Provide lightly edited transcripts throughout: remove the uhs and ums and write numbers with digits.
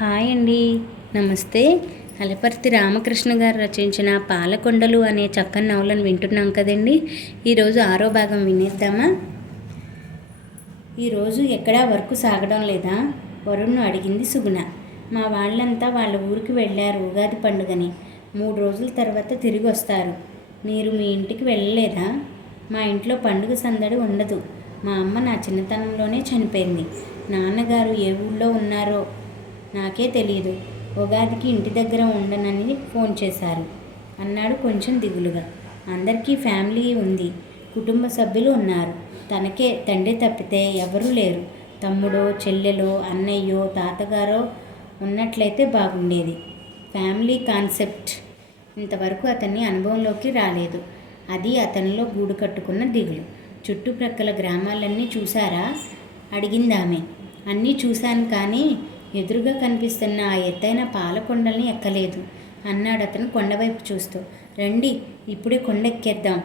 Hi అండి, నమస్తే. అలపర్తి రామకృష్ణ గారు రచించిన పాలకొండలు అనే చక్కని నవలను వింటున్నాం కదండి. ఈరోజు 6వ భాగం వినేద్దామా? ఈరోజు ఎక్కడా వర్క్ సాగడం లేదా? వరుణ్ను అడిగింది సుగుణ. మా వాళ్ళంతా వాళ్ళ ఊరికి వెళ్ళారు ఉగాది పండుగని. 3 రోజుల తర్వాత తిరిగి వస్తారు. మీరు మీ ఇంటికి వెళ్ళలేదా? మా ఇంట్లో పండుగ సందడి ఉండదు. మా అమ్మ నా చిన్నతనంలోనే చనిపోయింది. నాన్నగారు ఏ ఊళ్ళో ఉన్నారో నాకే తెలియదు. ఉగాదికి ఇంటి దగ్గర ఉండనని ఫోన్ చేశారు అన్నాడు కొంచెం దిగులుగా. అందరికీ ఫ్యామిలీ ఉంది, కుటుంబ సభ్యులు ఉన్నారు. తనకే తండ్రి తప్పితే ఎవరూ లేరు. తమ్ముడో చెల్లెలో అన్నయ్యో తాతగారో ఉన్నట్లయితే బాగుండేది. ఫ్యామిలీ కాన్సెప్ట్ ఇంతవరకు అతన్ని అనుభవంలోకి రాలేదు. అది అతనిలో గూడు కట్టుకున్న దిగులు. చుట్టుప్రక్కల గ్రామాలన్నీ చూసారా? అడిగిందామె. అన్నీ చూశాను, కానీ ఎదురుగా కనిపిస్తున్న ఆ ఎత్తైన పాలకొండల్ని ఎక్కలేదు అన్నాడు అతను కొండవైపు చూస్తూ. రండి, ఇప్పుడే కొండ ఎక్కేద్దాం.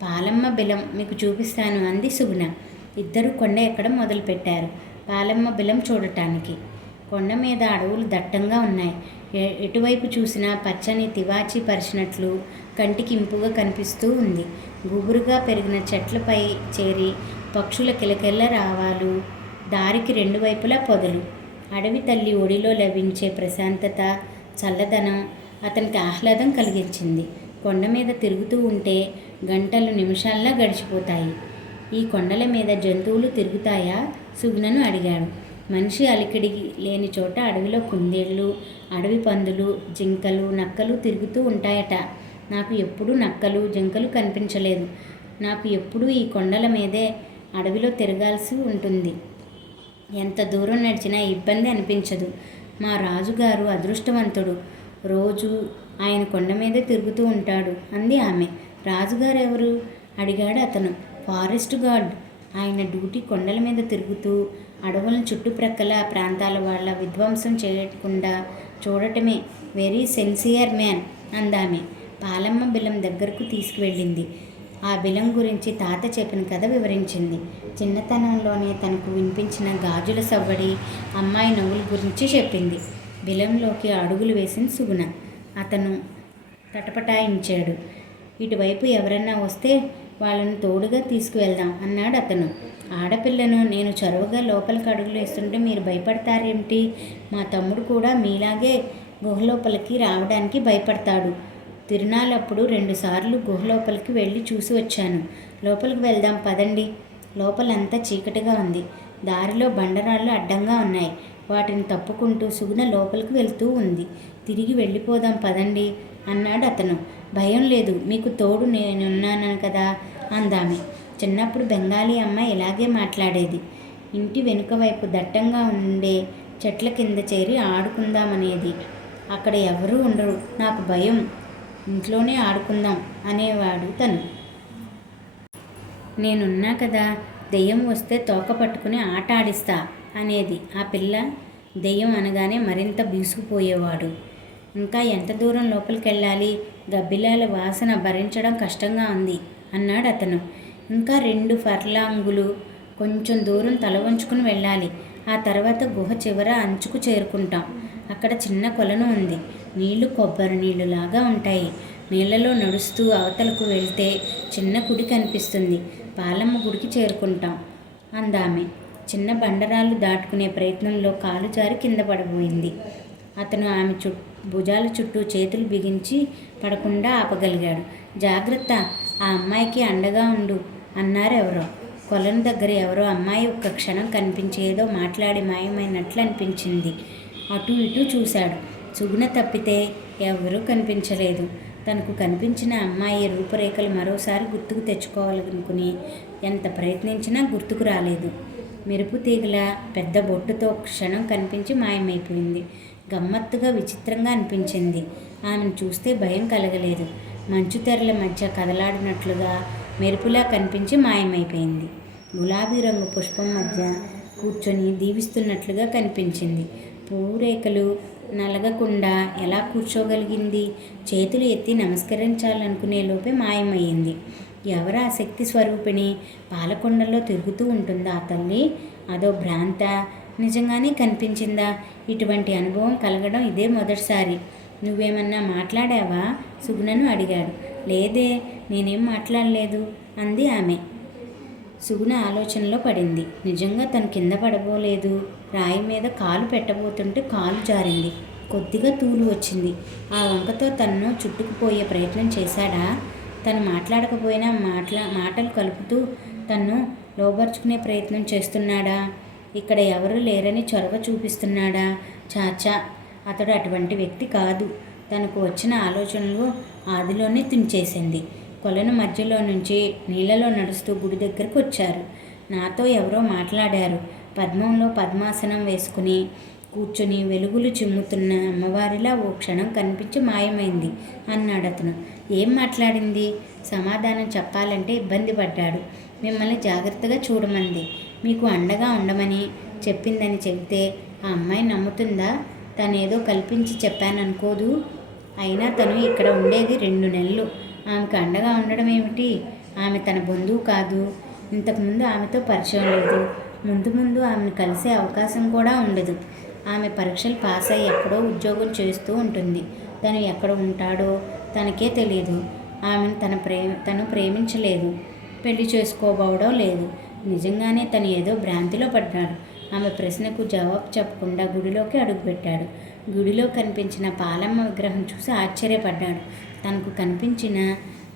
పాలమ్మ బిలం మీకు చూపిస్తాను అంది సుగుణ. ఇద్దరు కొండ ఎక్కడం మొదలుపెట్టారు పాలమ్మ బిలం చూడటానికి. కొండ మీద అడవులు దట్టంగా ఉన్నాయి. ఎటువైపు చూసినా పచ్చని తివాచి పరిచినట్లు కంటికి ఇంపుగా కనిపిస్తూ ఉంది. గుబురుగా పెరిగిన చెట్లపై చేరి పక్షుల కిలకిల్ల రావాలు, దారికి 2 వైపులా పొదలు. అడవి తల్లి ఒడిలో లభించే ప్రశాంతత, చల్లదనం అతనికి ఆహ్లాదం కలిగించింది. కొండ మీద తిరుగుతూ ఉంటే గంటలు నిమిషాల్లా గడిచిపోతాయి. ఈ కొండల మీద జంతువులు తిరుగుతాయా? సుగుణను అడిగాడు. మనిషి అలికిడి లేని చోట అడవిలో కుందేళ్ళు, అడవి పందులు, జింకలు, నక్కలు తిరుగుతూ ఉంటాయట. నాకు ఎప్పుడూ నక్కలు, జింకలు కనిపించలేదు. నాకు ఎప్పుడూ ఈ కొండల మీదే అడవిలో తిరగాల్సి ఉంటుంది. ఎంత దూరం నడిచినా ఇబ్బంది అనిపించదు. మా రాజుగారు అదృష్టవంతుడు. రోజు ఆయన కొండ మీదే తిరుగుతూ ఉంటాడు అంది ఆమె. రాజుగారు ఎవరు? అడిగాడు అతను. Forest gourd. ఆయన డ్యూటీ కొండల మీద తిరుగుతూ అడవులను చుట్టుప్రక్కల ప్రాంతాల వాళ్ళ విధ్వంసం చేయకుండా చూడటమే. వెరీ సెన్సియర్ మ్యాన్ అందామె. పాలమ్మ బిలం దగ్గరకు తీసుకువెళ్ళింది. ఆ బిలం గురించి తాత చెప్పిన కథ వివరించింది. చిన్నతనంలోనే తనకు వినిపించిన గాజుల సవ్వడి, అమ్మాయి నవ్వుల గురించి చెప్పింది. బిలంలోకి అడుగులు వేసింది సుగుణ. అతను తటపటాయించాడు. ఇటువైపు ఎవరన్నా వస్తే వాళ్ళను తోడుగా తీసుకువెళ్దాం అన్నాడు అతను. ఆడపిల్లను నేను చొరవగా లోపలికి అడుగులు వేస్తుంటే మీరు భయపడతారేమిటి? మా తమ్ముడు కూడా మీలాగే గుహలోపలికి రావడానికి భయపడతాడు. తిరునాళ్ళప్పుడు 2 సార్లు గుహలోపలికి వెళ్ళి చూసి వచ్చాను. లోపలికి వెళ్దాం పదండి. లోపలంతా చీకటిగా ఉంది. దారిలో బండరాళ్ళు అడ్డంగా ఉన్నాయి. వాటిని తప్పుకుంటూ సుగుణ లోపలికి వెళ్తూ ఉంది. తిరిగి వెళ్ళిపోదాం పదండి అన్నాడు అతను. భయం లేదు, మీకు తోడు నేనున్నాను కదా అందామె. చిన్నప్పుడు బెంగాలీ అమ్మాయి ఇలాగే మాట్లాడేది. ఇంటి వెనుక వైపు దట్టంగా ఉండే చెట్ల కింద చేరి ఆడుకుందామనేది. అక్కడ ఎవరూ ఉండరు, నాకు భయం, ఇంట్లోనే ఆడుకుందాం అనేవాడు తను. నేనున్నా కదా, దెయ్యం వస్తే తోక పట్టుకుని ఆట ఆడిస్తా అనేది ఆ పిల్ల. దెయ్యం అనగానే మరింత బీసుకుపోయేవాడు. ఇంకా ఎంత దూరం లోపలికి వెళ్ళాలి? గబ్బిలాల వాసన భరించడం కష్టంగా ఉంది అన్నాడు అతను. ఇంకా 2 ఫర్లాంగులు. కొంచెం దూరం తల వంచుకుని వెళ్ళాలి. ఆ తర్వాత గుహ చివర అంచుకు చేరుకుంటాం. అక్కడ చిన్న కొలను ఉంది. నీళ్లు కొబ్బరి నీళ్ళులాగా ఉంటాయి. నీళ్లలో నడుస్తూ అవతలకు వెళ్తే చిన్న గుడి కనిపిస్తుంది. పాలమ్మ గుడికి చేరుకుంటాం అందామె. చిన్న బండరాళ్ళు దాటుకునే ప్రయత్నంలో కాలు జారి కింద పడబోయింది. అతను ఆమె భుజాల చుట్టూ చేతులు బిగించి పడకుండా ఆపగలిగాడు. జాగ్రత్త, ఆ అమ్మాయికి అండగా ఉండు అన్నారు ఎవరో. కొలను దగ్గర ఎవరో అమ్మాయి ఒక్క క్షణం కనిపించి ఏదో మాట్లాడి మాయమైనట్లు అనిపించింది. అటు ఇటు చూశాడు. సుగుణ తప్పితే ఎవరూ కనిపించలేదు. తనకు కనిపించిన అమ్మాయి రూపురేఖలు మరోసారి గుర్తుకు తెచ్చుకోవాలనుకుని ఎంత ప్రయత్నించినా గుర్తుకు రాలేదు. మెరుపు తీగల పెద్ద బొట్టుతో క్షణం కనిపించి మాయమైపోయింది. గమ్మత్తుగా విచిత్రంగా అనిపించింది. ఆమెను చూస్తే భయం కలగలేదు. మంచు తెరల మధ్య కదలాడినట్లుగా మెరుపులా కనిపించి మాయమైపోయింది. గులాబీ రంగు పుష్పం మధ్య కూర్చొని దీవిస్తున్నట్లుగా కనిపించింది. పూరేకలు నలగకుండా ఎలా కూర్చోగలిగింది? చేతులు ఎత్తి నమస్కరించాలనుకునే లోపే మాయమయ్యింది. ఎవరా శక్తి స్వరూపిణి? పాలకొండల్లో తిరుగుతూ ఉంటుందా ఆ తల్లి? అదో భ్రాంత? నిజంగానే కనిపించిందా? ఇటువంటి అనుభవం కలగడం ఇదే మొదటిసారి. నువ్వేమన్నా మాట్లాడావా? సుగుణను అడిగాడు. లేదే, నేనేం మాట్లాడలేదు అంది ఆమె. సుగుణ ఆలోచనలో పడింది. నిజంగా తను కింద పడబోలేదు. రాయి మీద కాలు పెట్టబోతుంటే కాలు జారింది. కొద్దిగా తూలు వచ్చింది. ఆ వంకతో తనను చుట్టుకుపోయే ప్రయత్నం చేశాడా? తను మాట్లాడకపోయినా మాటలు కలుపుతూ తన్ను లోబర్చుకునే ప్రయత్నం చేస్తున్నాడా? ఇక్కడ ఎవరూ లేరని చొరవ చూపిస్తున్నాడా? చాచా, అతడు అటువంటి వ్యక్తి కాదు. తనకు వచ్చిన ఆలోచనలు ఆదిలోనే తుంచేసింది. కొలను మధ్యలో నుంచి నీళ్ళలో నడుస్తూ గుడి దగ్గరకు వచ్చారు. నాతో ఎవరో మాట్లాడారు. పద్మంలో పద్మాసనం వేసుకుని కూర్చుని వెలుగులు చిమ్ముతున్న అమ్మవారిలా ఓ క్షణం కనిపించి మాయమైంది అన్నాడు అతను. ఏం మాట్లాడింది? సమాధానం చెప్పాలంటే ఇబ్బంది పడ్డాడు. మిమ్మల్ని జాగ్రత్తగా చూడమంది, మీకు అండగా ఉండమని చెప్పిందని చెబితే ఆ అమ్మాయి నమ్ముతుందా? తనేదో కల్పించి చెప్పాననుకోదు. అయినా తను ఇక్కడ ఉండేది 2 నెలలు. ఆమెకు అండగా ఉండడం ఏమిటి? ఆమె తన బంధువు కాదు. ఇంతకుముందు ఆమెతో పరిచయం లేదు. ముందు ముందు ఆమెను కలిసే అవకాశం కూడా ఉండదు. ఆమె పరీక్షలు పాస్ అయ్యి ఎక్కడో ఉద్యోగం చేస్తూ ఉంటుంది. తను ఎక్కడ ఉంటాడో తనకే తెలియదు. ఆమెను తను ప్రేమించలేదు, పెళ్లి చేసుకోబోవడం లేదు. నిజంగానే తను ఏదో భ్రాంతిలో పడ్డాడు. ఆమె ప్రశ్నకు జవాబు చెప్పకుండా గుడిలోకి అడుగుపెట్టాడు. గుడిలో కనిపించిన పాలమ్మ విగ్రహం చూసి ఆశ్చర్యపడ్డాడు. తనకు కనిపించిన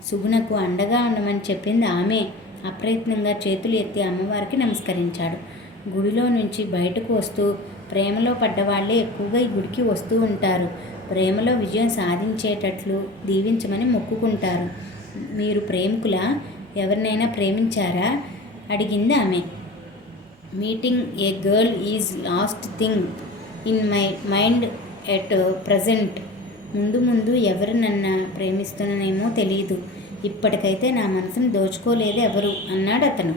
సుగుణకు అండగా ఉండమని చెప్పింది ఆమె. అప్రయత్నంగా చేతులు ఎత్తి అమ్మవారికి నమస్కరించాడు. గుడిలో నుంచి బయటకు వస్తూ ప్రేమలో పడ్డవాళ్లే ఎక్కువగా ఈ గుడికి వస్తూ ఉంటారు. ప్రేమలో విజయం సాధించేటట్లు దీవించమని మొక్కుకుంటారు. మీరు ప్రేమికులా? ఎవరినైనా ప్రేమించారా? అడిగింది ఆమె. Meeting A girl is lost thing in my mind at present. ముందు ఎవరు నన్ను ప్రేమిస్తున్నానేమో తెలియదు. ఇప్పటికైతే నా మనసును దోచుకోలేదు ఎవరు అన్నాడు అతను.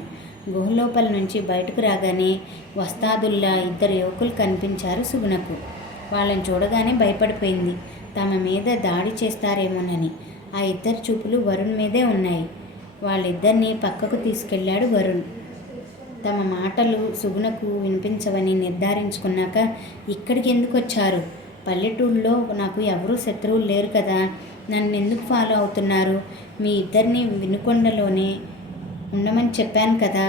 గుహలోపల నుంచి బయటకు రాగానే వస్తాదుల్లా 2 యువకులు కనిపించారు సుగుణకు. వాళ్ళని చూడగానే భయపడిపోయింది. తమ మీద దాడి చేస్తారేమోనని. ఆ 2 చూపులు వరుణ్ మీదే ఉన్నాయి. వాళ్ళిద్దరినీ పక్కకు తీసుకెళ్లాడు వరుణ్. తమ మాటలు సుగుణకు వినిపించవని నిర్ధారించుకున్నాక, ఇక్కడికి ఎందుకు వచ్చారు? పల్లెటూళ్ళలో నాకు ఎవరూ శత్రువులు లేరు కదా, నన్ను ఎందుకు ఫాలో అవుతున్నారు? మీ ఇద్దరిని వినుకొండలోనే ఉండమని చెప్పాను కదా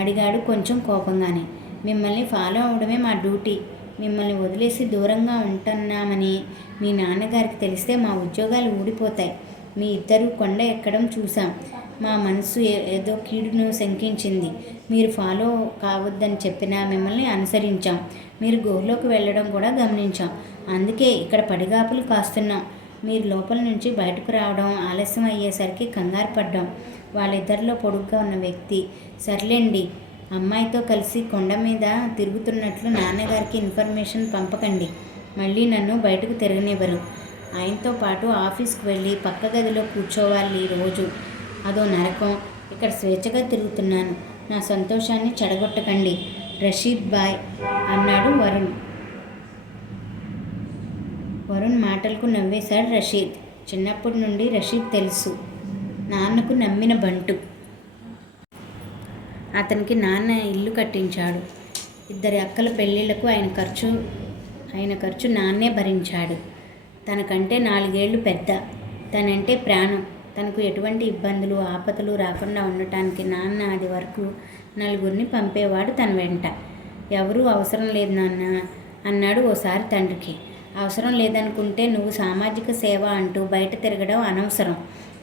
అడిగాడు కొంచెం కోపంగానే. మిమ్మల్ని ఫాలో అవడమే మా డ్యూటీ. మిమ్మల్ని వదిలేసి దూరంగా ఉంటున్నామని మీ నాన్నగారికి తెలిస్తే మా ఉద్యోగాలు ఊడిపోతాయి. మీ ఇద్దరు కొండ ఎక్కడం చూసాం. మా మనసు ఏదో కీడును శంకించింది. మీరు ఫాలో కావద్దని చెప్పినా మిమ్మల్ని అనుసరించాం. మీరు గుహలోకి వెళ్ళడం కూడా గమనించాం. అందుకే ఇక్కడ పడిగాపులు కాస్తున్నాం. మీరు లోపల నుంచి బయటకు రావడం ఆలస్యం అయ్యేసరికి కంగారు పడ్డాం. వాళ్ళిద్దరిలో పొడుగ్గా ఉన్న వ్యక్తి, సర్లేండి, అమ్మాయితో కలిసి కొండ మీద తిరుగుతున్నట్లు నాన్నగారికి ఇన్ఫర్మేషన్ పంపకండి. మళ్ళీ నన్ను బయటకు తిరగనివ్వరు. ఆయనతో పాటు ఆఫీస్కి వెళ్ళి పక్క గదిలో కూర్చోవాలి రోజు. అదో నరకం. ఇక్కడ స్వేచ్ఛగా తిరుగుతున్నాను. నా సంతోషాన్ని చెడగొట్టకండి రషీద్ బాయ్ అన్నాడు వరుణ్. వరుణ్ మాటలకు నవ్వేశాడు రషీద్. చిన్నప్పటి నుండి రషీద్ తెలుసు, నాన్నకు నమ్మిన బంటు. అతనికి నాన్న ఇల్లు కట్టించాడు. 2 అక్కల పెళ్ళిళ్లకు ఆయన ఖర్చు నాన్నే భరించాడు. తనకంటే 4 ఏళ్ళు పెద్ద. తనంటే ప్రాణం. తనకు ఎటువంటి ఇబ్బందులు ఆపదలు రాకుండా ఉండటానికి నాన్న అది వరకు 4 పంపేవాడు తన వెంట. ఎవరూ అవసరం లేదు నాన్న అన్నాడు ఓసారి తండ్రికి. అవసరం లేదనుకుంటే నువ్వు సామాజిక సేవ అంటూ బయట తిరగడం అనవసరం.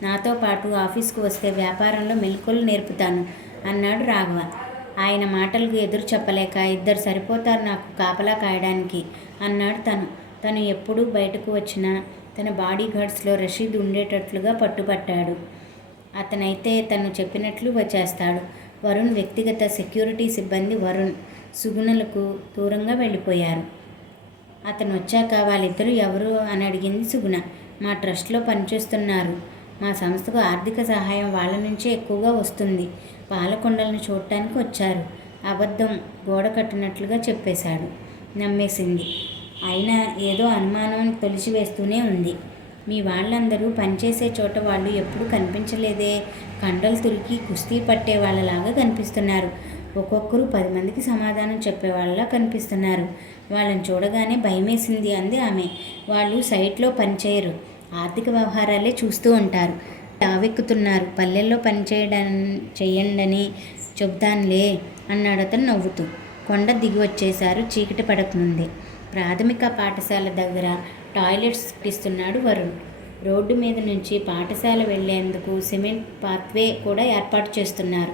నాతో పాటు ఆఫీస్కు వస్తే వ్యాపారంలో మెలకువలు నేర్పుతాను అన్నాడు రాఘవ. ఆయన మాటలకు ఎదురు చెప్పలేక, 2 సరిపోతారు నాకు కాపలా కాయడానికి అన్నాడు తను ఎప్పుడూ బయటకు వచ్చినా తన బాడీ గార్డ్స్లో రషీద్ ఉండేటట్లుగా పట్టుపట్టాడు. అతనైతే తను చెప్పినట్లు వచ్చేస్తాడు. వరుణ్ వ్యక్తిగత సెక్యూరిటీ సిబ్బంది వరుణ్ సుగుణలకు దూరంగా వెళ్ళిపోయారు. అతను వచ్చాక వాళ్ళిద్దరూ ఎవరు అని అడిగింది సుగుణ. మా ట్రస్ట్లో పనిచేస్తున్నారు. మా సంస్థకు ఆర్థిక సహాయం వాళ్ళ నుంచే ఎక్కువగా వస్తుంది. పాలకొండలను చూడటానికి వచ్చారు. అబద్ధం గోడ కట్టినట్లుగా చెప్పేశాడు. నమ్మేసింది. అయినా ఏదో అనుమానం తొలిచివేస్తూనే ఉంది. మీ వాళ్ళందరూ పనిచేసే చోట వాళ్ళు ఎప్పుడూ కనిపించలేదే. కండలు తురికి కుస్తీ పట్టే వాళ్ళలాగా కనిపిస్తున్నారు. ఒక్కొక్కరు 10 మందికి సమాధానం చెప్పేవాళ్ళలా కనిపిస్తున్నారు. వాళ్ళని చూడగానే భయమేసింది అంది ఆమె. వాళ్ళు సైట్లో పనిచేయరు, ఆర్థిక వ్యవహారాలే చూస్తూ ఉంటారు. తావెక్కుతున్నారు. పల్లెల్లో పని చెయ్యండని చెబుతానులే అన్నాడు అతను నవ్వుతూ. కొండ దిగి వచ్చేశారు చీకటి పడకముందే. ప్రాథమిక పాఠశాల దగ్గర టాయిలెట్స్ ఇస్తున్నాడు వరుణ్. రోడ్డు మీద నుంచి పాఠశాల వెళ్లేందుకు సిమెంట్ పాత్వే కూడా ఏర్పాటు చేస్తున్నారు.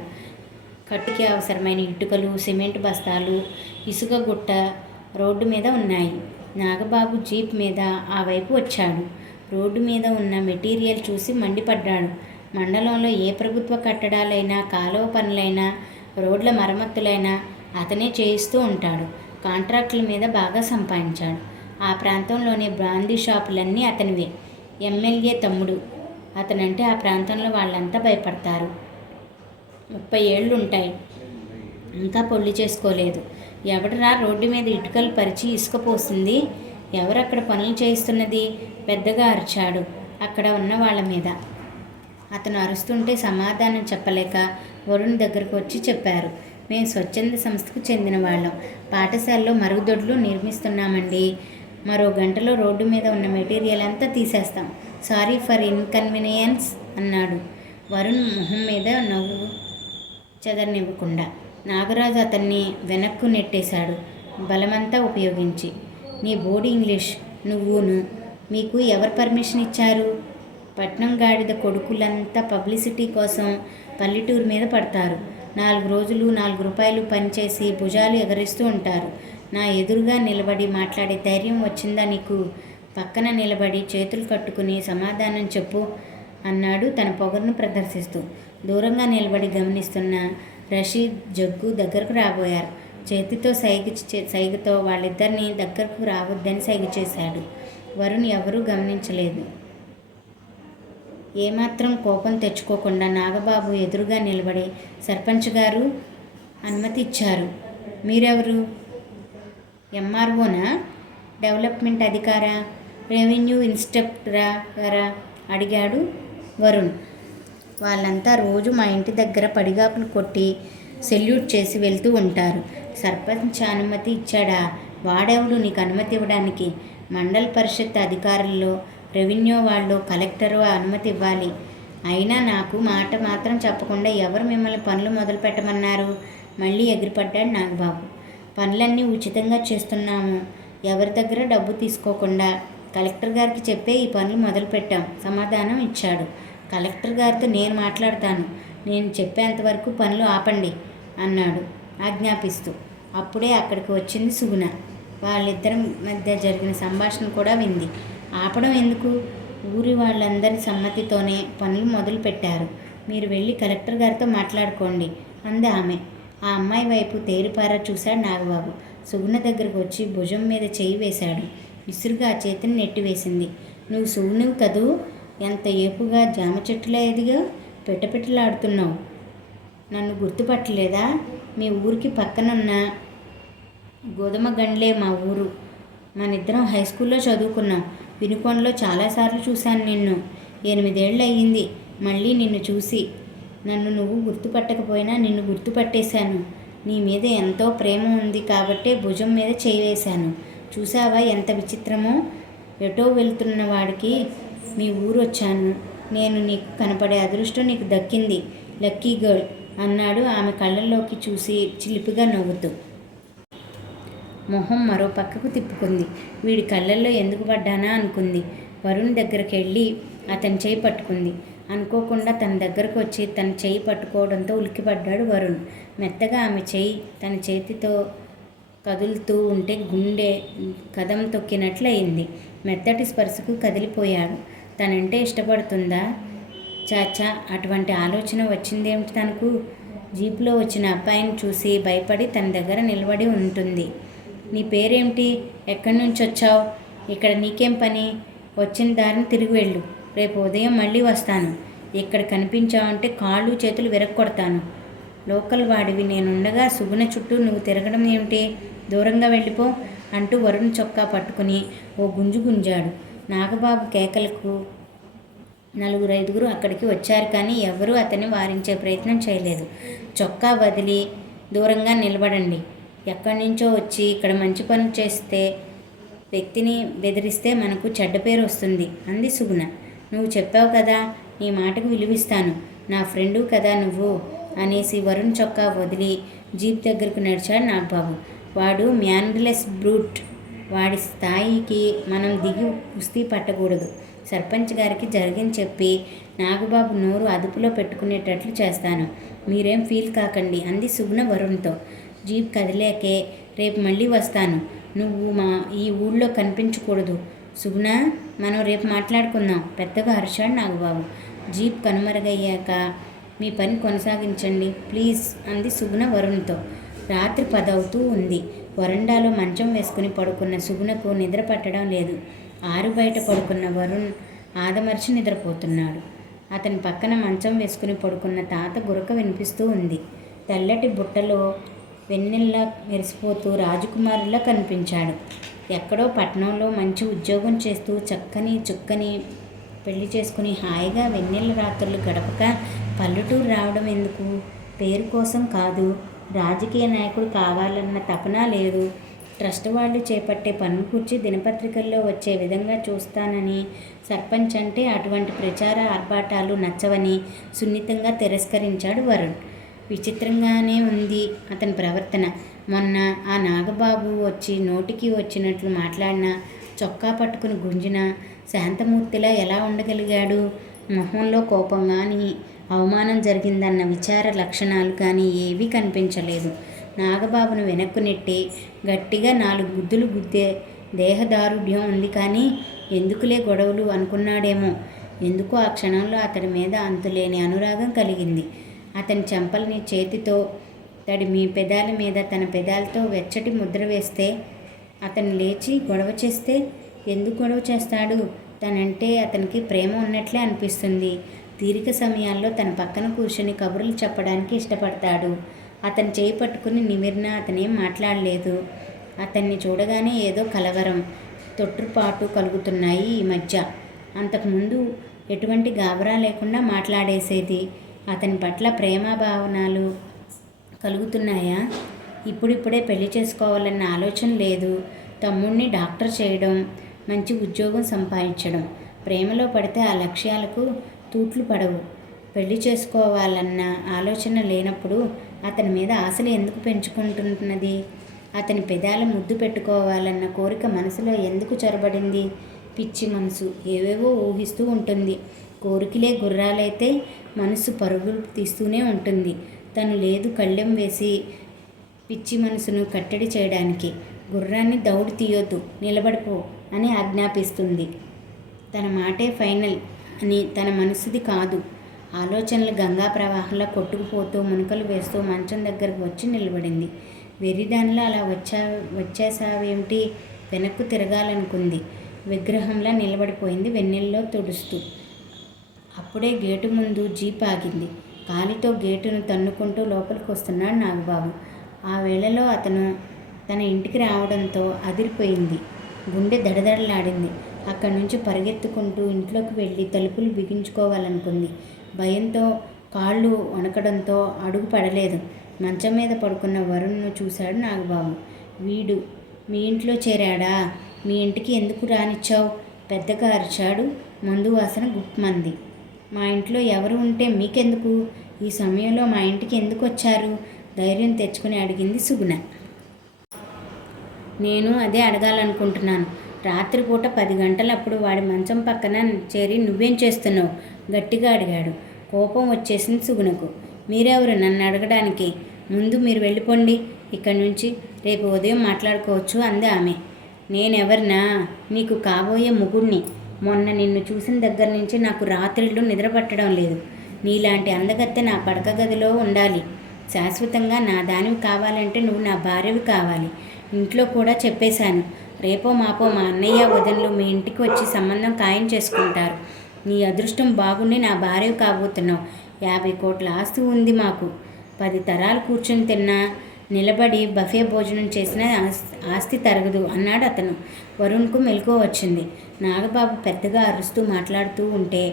కట్టుకి అవసరమైన ఇటుకలు, సిమెంట్ బస్తాలు, ఇసుక గుట్ట రోడ్డు మీద ఉన్నాయి. నాగబాబు జీప్ మీద ఆ వైపు వచ్చాడు. రోడ్డు మీద ఉన్న మెటీరియల్ చూసి మండిపడ్డాడు. మండలంలో ఏ ప్రభుత్వ కట్టడాలైనా, కాలువ పనులైనా, రోడ్ల మరమ్మతులైనా అతనే చేయిస్తూ ఉంటాడు. కాంట్రాక్టుల మీద బాగా సంపాదించాడు. ఆ ప్రాంతంలోని బ్రాందీ షాపులన్నీ అతనివే. ఎమ్మెల్యే తమ్ముడు అతనంటే ఆ ప్రాంతంలో వాళ్ళంతా భయపడతారు. 30 ఏళ్ళుంటాయి. ఇంకా పెళ్లి చేసుకోలేదు. ఎవడరా రోడ్డు మీద ఇటుకలు పరిచి ఇసుక పోసింది? ఎవరక్కడ పనులు చేయిస్తున్నది? పెద్దగా అరిచాడు అక్కడ ఉన్న వాళ్ళ మీద. అతను అరుస్తుంటే సమాధానం చెప్పలేక వరుణ్ దగ్గరకు వచ్చి చెప్పారు. మేము స్వచ్ఛంద సంస్థకు చెందిన వాళ్ళం. పాఠశాలలో మరుగుదొడ్లు నిర్మిస్తున్నామండి. మరో గంటలో రోడ్డు మీద ఉన్న మెటీరియల్ అంతా తీసేస్తాం. సారీ ఫర్ ఇన్కన్వీనియన్స్ అన్నాడు వరుణ్ మొహం మీద నవ్వు చెదరనివ్వకుండా. నాగరాజు అతన్ని వెనక్కు నెట్టేశాడు బలమంతా ఉపయోగించి. నీ బోర్డు ఇంగ్లీష్ నువ్వును. మీకు ఎవరు పర్మిషన్ ఇచ్చారు? పట్నం గాడిద కొడుకులంతా పబ్లిసిటీ కోసం పల్లెటూరు మీద పడతారు. 4 రోజులు 4 రూపాయలు పనిచేసి భుజాలు ఎగరేస్తూ ఉంటారు. నా ఎదురుగా నిలబడి మాట్లాడే ధైర్యం వచ్చిందా నీకు? పక్కన నిలబడి చేతులు కట్టుకుని సమాధానం చెప్పు అన్నాడు తన పొగరును ప్రదర్శిస్తూ. దూరంగా నిలబడి గమనిస్తున్న రషీద్, జగ్గు దగ్గరకు రాబోయారు. చేతితో సైగతో వాళ్ళిద్దరినీ దగ్గరకు రావద్దని సైగ చేశాడు. వరుణ్ ఎవరూ గమనించలేదు. ఏమాత్రం కోపం తెచ్చుకోకుండా నాగబాబు ఎదురుగా నిలబడి, సర్పంచ్ గారు అనుమతి ఇచ్చారు. మీరెవరు? ఎంఆర్ఓనా? డెవలప్మెంట్ అధికారా? రెవెన్యూ ఇన్స్పెక్టరా అడిగాడు వరుణ్. వాళ్ళంతా రోజు మా ఇంటి దగ్గర పడిగాపులు కొట్టి సెల్యూట్ చేసి వెళ్తూ ఉంటారు. సర్పంచ్ అనుమతి ఇచ్చాడా? వాడెవడు నీకు అనుమతి ఇవ్వడానికి? మండల పరిషత్ అధికారుల్లో, రెవెన్యూ వాళ్ళు, కలెక్టరు అనుమతి ఇవ్వాలి. అయినా నాకు మాట మాత్రం చెప్పకుండా ఎవరు మిమ్మల్ని పనులు మొదలు పెట్టమన్నారు? మళ్ళీ ఎగిరిపడ్డాడు నాగబాబు. పనులన్నీ ఉచితంగా చేస్తున్నాము, ఎవరి దగ్గర డబ్బు తీసుకోకుండా. కలెక్టర్ గారికి చెప్పే ఈ పనులు మొదలుపెట్టాం సమాధానం ఇచ్చాడు. కలెక్టర్ గారితో నేను మాట్లాడతాను. నేను చెప్పేంతవరకు పనులు ఆపండి అన్నాడు ఆజ్ఞాపిస్తూ. అప్పుడే అక్కడికి వచ్చింది సుగుణ. వాళ్ళిద్దరి మధ్య జరిగిన సంభాషణ కూడా వింది. ఆపడం ఎందుకు? ఊరి వాళ్ళందరి సమ్మతితోనే పనులు మొదలు పెట్టారు. మీరు వెళ్ళి కలెక్టర్ గారితో మాట్లాడుకోండి అంది ఆమె. ఆ అమ్మాయి వైపు తేరిపారా చూశాడు నాగబాబు. సుగుణ దగ్గరకు వచ్చి భుజం మీద చేయి వేశాడు. విసురుగా ఆ చేతిని నెట్టివేసింది. నువ్వు సుగుణవు కదూ? ఎంత ఏపుగా జామ చెట్టులా ఎదిగా పెట్టపెట్టలాడుతున్నావు. నన్ను గుర్తుపట్టలేదా? మీ ఊరికి పక్కనున్న గోధుమ గండ్లే మా ఊరు. మనిద్దరం హై స్కూల్లో చదువుకున్నాం. వినుకొండలో చాలాసార్లు చూశాను నిన్ను. 8 ఏళ్ళు అయ్యింది మళ్ళీ నిన్ను చూసి. నన్ను నువ్వు గుర్తుపట్టకపోయినా నిన్ను గుర్తుపట్టేశాను. నీ మీద ఎంతో ప్రేమ ఉంది కాబట్టే భుజం మీద చేయి వేశాను. చూసావా ఎంత విచిత్రమో? ఎటో వెళ్తున్న వాడికి మీ ఊరు వచ్చాను. నేను నీకు కనపడే అదృష్టం నీకు దక్కింది. లక్కీ గర్ల్ అన్నాడు ఆమె కళ్ళల్లోకి చూసి చిలిపిగా నవ్వుతూ. మొహం మరో పక్కకు తిప్పుకుంది. వీడి కళ్ళల్లో ఎందుకు పడ్డానా అనుకుంది. వరుణ్ దగ్గరికి వెళ్ళి అతని చేయి పట్టుకుంది. అనుకోకుండా తన దగ్గరకు వచ్చి తన చేయి పట్టుకోవడంతో ఉలిక్కిపడ్డాడు వరుణ్. మెత్తగా ఆమె చేయి తన చేతితో కదులుతూ ఉంటే గుండె కదం తొక్కినట్లయింది. మెత్తటి స్పర్శకు కదిలిపోయాడు. తనంటే ఇష్టపడుతుందా? చాచా, అటువంటి ఆలోచన వచ్చిందేమిటి తనకు? జీపులో వచ్చిన అబ్బాయిని చూసి భయపడి తన దగ్గర నిలబడి ఉంటుంది. నీ పేరేమిటి? ఎక్కడి నుంచి వచ్చావు? ఇక్కడ నీకేం పని? వచ్చిన దారిని తిరిగి వెళ్ళు. రేపు ఉదయం మళ్ళీ వస్తాను. ఇక్కడ కనిపించావంటే కాళ్ళు చేతులు విరక్కొడతాను. లోకల్ వాడివి నేనుండగా సుగుణ చుట్టూ నువ్వు తిరగడం ఏమిటి? దూరంగా వెళ్ళిపో అంటూ వరుణ్ చొక్కా పట్టుకుని ఓ గుంజు గుంజాడు. నాగబాబు కేకలకు 4-5 అక్కడికి వచ్చారు కానీ ఎవరూ అతన్ని వారించే ప్రయత్నం చేయలేదు. చొక్కా వదిలి దూరంగా నిలబడండి. ఎక్కడి నుంచో వచ్చి ఇక్కడ మంచి పనులు చేస్తే వ్యక్తిని బెదిరిస్తే మనకు చెడ్డ పేరు వస్తుంది అంది సుగుణ. నువ్వు చెప్పావు కదా, నీ మాటకు విలువిస్తాను, నా ఫ్రెండు కదా నువ్వు అనేసి వరుణ్ చొక్కా వదిలి జీప్ దగ్గరకు నడిచాడు నాగబాబు. వాడు మ్యాన్లెస్ బ్రూట్. వాడి స్థాయికి మనం దిగి కుస్తీ పట్టకూడదు. సర్పంచ్ గారికి జరిగింది చెప్పి నాగబాబు నోరు అదుపులో పెట్టుకునేటట్లు చేస్తాను. మీరేం ఫీల్ కాకండి అంది సుగుణ వరుణ్తో. జీప్ కదిలేకే రేపు మళ్ళీ వస్తాను. నువ్వు ఈ ఊళ్ళో కనిపించకూడదు సుగుణ. మనం రేపు మాట్లాడుకుందాం పెద్దగా అరిచాడు నాగబాబు. జీప్ కనుమరుగయ్యాక మీ పని కొనసాగించండి ప్లీజ్ అంది సుగుణ వరుణ్తో. రాత్రి 10 అవుతూ ఉంది. వరండాలో మంచం వేసుకుని పడుకున్న సుగుణకు నిద్ర పట్టడం లేదు. ఆరు బయట పడుకున్న వరుణ్ ఆదమర్చి నిద్రపోతున్నాడు. అతని పక్కన మంచం వేసుకుని పడుకున్న తాత గురక వినిపిస్తూ ఉంది. తెల్లటి బుట్టలో వెన్నెల్లా మెరిసిపోతూ రాజకుమారులా కనిపించాడు. ఎక్కడో పట్టణంలో మంచి ఉద్యోగం చేస్తూ చక్కని చుక్కని పెళ్లి చేసుకుని హాయిగా వెన్నెల రాత్రులు గడపక పల్లెటూరు రావడం ఎందుకు? పేరు కోసం కాదు, రాజకీయ నాయకుడు కావాలన్న తపన లేదు. ట్రస్ట్ వాళ్ళు చేపట్టే పనులు కూర్చి దినపత్రికల్లో వచ్చే విధంగా చూస్తానని సర్పంచ్ అంటే అటువంటి ప్రచార ఆర్భాటాలు నచ్చవని సున్నితంగా తిరస్కరించాడు వరుణ్. విచిత్రంగానే ఉంది అతని ప్రవర్తన. మొన్న ఆ నాగబాబు వచ్చి నోటికి వచ్చినట్లు మాట్లాడినా, చొక్కా పట్టుకుని గుంజినా శాంతమూర్తిలా ఎలా ఉండగలిగాడు? మొహంలో కోపం కానీ, అవమానం జరిగిందన్న విచార లక్షణాలు కానీ ఏవీ కనిపించలేదు. నాగబాబును వెనక్కు నెట్టి గట్టిగా 4 గుద్దులు గుద్దే దేహదారుఢ్యం ఉంది కానీ ఎందుకులే గొడవలు అనుకున్నాడేమో. ఎందుకో ఆ క్షణంలో అతడి మీద అంతులేని అనురాగం కలిగింది. అతని చెంపల్ని చేతితో తడిమి పెదాల మీద తన పెదాలతో వెచ్చటి ముద్ర వేస్తే, అతను లేచి గొడవ చేస్తే ఎందుకు గొడవ చేస్తాడు? తనంటే అతనికి ప్రేమ ఉన్నట్లే అనిపిస్తుంది. తీరిక సమయాల్లో తన పక్కన కూర్చొని కబుర్లు చెప్పడానికి ఇష్టపడతాడు. అతను చేయి పట్టుకుని నిమిర్నా అతనేం మాట్లాడలేదు. అతన్ని చూడగానే ఏదో కలవరం, తొట్టుపాటు కలుగుతున్నాయి ఈ మధ్య. అంతకుముందు ఎటువంటి గాబరా లేకుండా మాట్లాడేసేది. అతని పట్ల ప్రేమాభావనాలు కలుగుతున్నాయా? ఇప్పుడిప్పుడే పెళ్లి చేసుకోవాలన్న ఆలోచన లేదు. తమ్ముడిని డాక్టర్ చేయడం, మంచి ఉద్యోగం సంపాదించడం. ప్రేమలో పడితే ఆ లక్ష్యాలకు తూట్లు పడవు. పెళ్లి చేసుకోవాలన్న ఆలోచన లేనప్పుడు అతని మీద ఆశలు ఎందుకు పెంచుకుంటున్నది? అతని పెదాల ముద్దు పెట్టుకోవాలన్న కోరిక మనసులో ఎందుకు చొరబడింది? పిచ్చి మనసు ఏవేవో ఊహిస్తూ ఉంటుంది. కోరికలే గుర్రాలైతే మనసు పరుగులు తీస్తూనే ఉంటుంది. తను లేదు కళ్ళెం వేసి పిచ్చి మనసును కట్టడి చేయడానికి. గుర్రాన్ని దౌడు తీయొద్దు, నిలబడిపో అని ఆజ్ఞాపిస్తుంది. తన మాటే ఫైనల్ అని తన మనసుది కాదు. ఆలోచనలు గంగా ప్రవాహంలో కొట్టుకుపోతూ మునకలు వేస్తూ మంచం దగ్గరకు వచ్చి నిలబడింది. వెర్రిదానిలో అలా వచ్చేసావేమిటి? వెనక్కు తిరగాలనుకుంది. విగ్రహంలా నిలబడిపోయింది వెన్నెల్లో తుడుస్తూ. అప్పుడే గేటు ముందు జీప్ ఆగింది. కాలితో గేటును తన్నుకుంటూ లోపలికి వస్తున్నాడు నాగబాబు. ఆ వేళలో అతను తన ఇంటికి రావడంతో అదిరిపోయింది. గుండె దడదడలాడింది. అక్కడి నుంచి పరిగెత్తుకుంటూ ఇంట్లోకి వెళ్ళి తలుపులు బిగించుకోవాలనుకుంది. భయంతో కాళ్ళు వణకడంతో అడుగు పడలేదు. మంచం మీద పడుకున్న వరుణ్ను చూశాడు నాగబాబు. వీడు మీ ఇంట్లో చేరాడా? మీ ఇంటికి ఎందుకు రానిచ్చావు? పెద్దగా అరిచాడు. మందు వాసన గుప్మంది. మా ఇంట్లో ఎవరు ఉంటే మీకెందుకు? ఈ సమయంలో మా ఇంటికి ఎందుకు వచ్చారు? ధైర్యం తెచ్చుకుని అడిగింది సుగుణ. నేను అదే అడగాలనుకుంటున్నాను. రాత్రిపూట 10 గంటలప్పుడు వాడి మంచం పక్కన చేరి నువ్వేం చేస్తున్నావు? గట్టిగా అడిగాడు. కోపం వచ్చేసింది సుగుణకు. మీరెవరు నన్ను అడగడానికి? ముందు మీరు వెళ్ళిపోండి ఇక్కడి నుంచి, రేపు ఉదయం మాట్లాడుకోవచ్చు అంది ఆమె. నేనెవరినా? నీకు కాబోయే మొగుణ్ణి. మొన్న నిన్ను చూసిన దగ్గర నుంచి నాకు రాత్రిళ్ళు నిద్ర పట్టడం లేదు. నీలాంటి అందగత్తె నా పడక గదిలో ఉండాలి. శాశ్వతంగా నా దానివి కావాలంటే నువ్వు నా భార్యవి కావాలి. ఇంట్లో కూడా చెప్పేశాను. రేపో మాపో మా అన్నయ్య వదినలు మీ ఇంటికి వచ్చి సంబంధం ఖాయం చేసుకుంటారు. నీ అదృష్టం బాగుండి నా భార్యవి కాబోతున్నావు. 50 కోట్ల ఆస్తి ఉంది మాకు. 10 తరాలు కూర్చొని తిన్నా, నిలబడి బఫే భోజనం చేసిన ఆస్తి తరగదు అన్నాడు అతను. వరుణ్కు మెలకువ వచ్చింది. నాగబాబు పెద్దగా అరుస్తూ మాట్లాడుతూ ఉంటే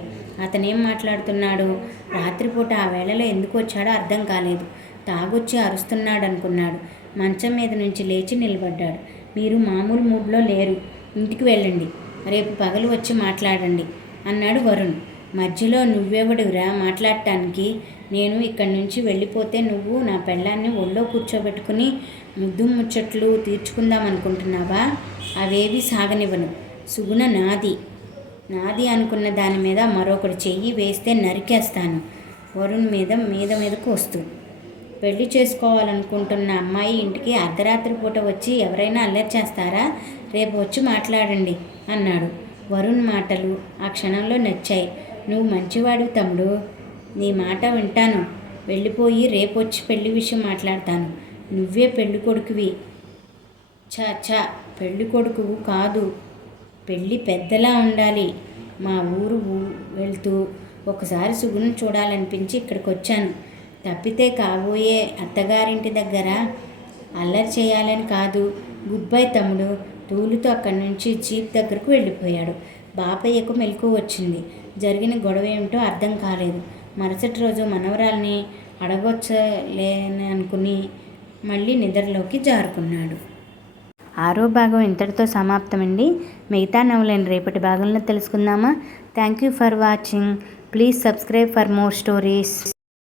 అతనేం మాట్లాడుతున్నాడు? రాత్రిపూట ఆ వేళలో ఎందుకు వచ్చాడో అర్థం కాలేదు. తాగొచ్చి అరుస్తున్నాడు అనుకున్నాడు. మంచం మీద నుంచి లేచి నిలబడ్డాడు. మీరు మామూలు మూడ్లో లేరు, ఇంటికి వెళ్ళండి, రేపు పగలు వచ్చి మాట్లాడండి అన్నాడు వరుణ్. మధ్యలో నువ్వెవడురా మాట్లాడటానికి? నేను ఇక్కడి నుంచి వెళ్ళిపోతే నువ్వు నా పెళ్ళాన్ని ఒళ్ళో కూర్చోబెట్టుకుని ముద్దు ముచ్చట్లు తీర్చుకుందామనుకుంటున్నావా? అవేవి సాగనివ్వను. సుగుణ నాది అనుకున్న దాని మీద మరొకటి చెయ్యి వేస్తే నరికేస్తాను. వరుణ్ మీదకు వస్తూ, పెళ్లి చేసుకోవాలనుకుంటున్న అమ్మాయి ఇంటికి అర్ధరాత్రి పూట వచ్చి ఎవరైనా అల్లరి చేస్తారా? రేపు వచ్చి మాట్లాడండి అన్నాడు. వరుణ్ మాటలు ఆ క్షణంలో నచ్చాయి. నువ్వు మంచివాడివి తమ్ముడు, నీ మాట వింటాను. వెళ్ళిపోయి రేపు వచ్చి పెళ్లి విషయం మాట్లాడతాను. నువ్వే పెళ్లి కొడుకువి. చా పెళ్లి కొడుకువు కాదు, పెళ్ళి పెద్దలా ఉండాలి. మా ఊరు వెళ్తూ ఒకసారి సుగుణను చూడాలనిపించి ఇక్కడికి వచ్చాను. తప్పితే కాబోయే అత్తగారింటి దగ్గర అల్లరి చేయాలని కాదు. గుడ్ బై తమ్ముడు. తూలుతో అక్కడి నుంచి జీప్ దగ్గరకు వెళ్ళిపోయాడు. బాపయ్యకు మెలకు వచ్చింది. జరిగిన గొడవ ఏమిటో అర్థం కాలేదు. మరుసటి రోజు మనవరాల్ని అడగొచ్చలేననుకుని మళ్ళీ నిద్రలోకి జారుకున్నాడు. 6వ భాగం ఇంతటితో సమాప్తమండి. మిగతా నవలని రేపటి భాగంలో తెలుసుకుందామా? Thank you for watching. Please subscribe for more stories.